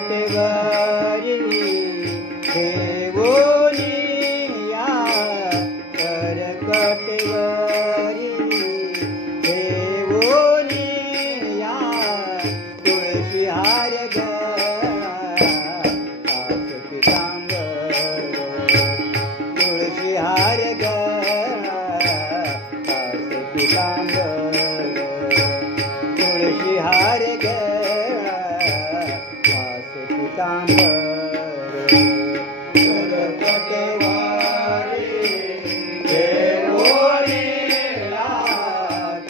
करकटवारी देवोनिया करकटवारी देवोनिया तुळशी हार गळा कास पितांबर तुळशी हार गळा कास पितांबर तुळशी हार गळा कास पितांबर करकटवारी देवोनिया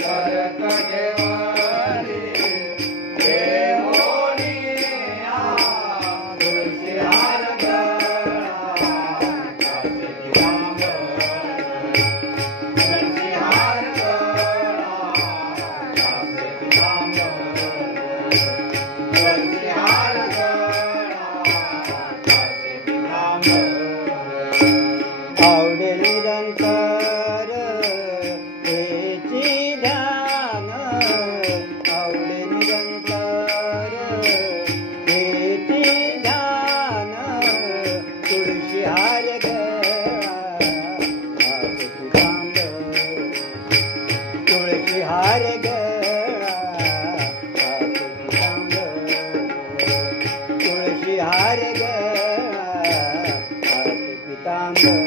करकटवारी देवोनिया तुळशी हार गळा कास पितांबर तुळशी हार गळा कास पितांबर तुळशी हार आवडे निरंतर हेची ध्यान आवडे निरंतर हेची ध्यान तुळशी हार गळा कास पितांबर तुळशी हार गळा कास पितांबर तुळशी हार गळा कास पितांबर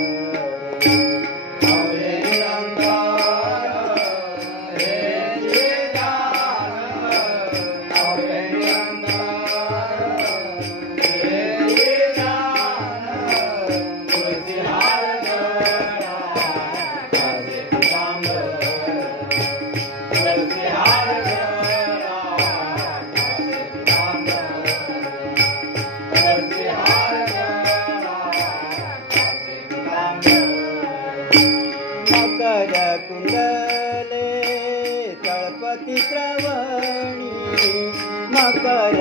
आवडे निरंतर हेची ध्यान आवडे निरंतर हेची ध्यान तुळशी हार गळा कास पितांबर तुळशी हार गळा कास पितांबर तुळशी हार गळा कास पितांबर मकर कुंडले तळपती श्रवणी मकर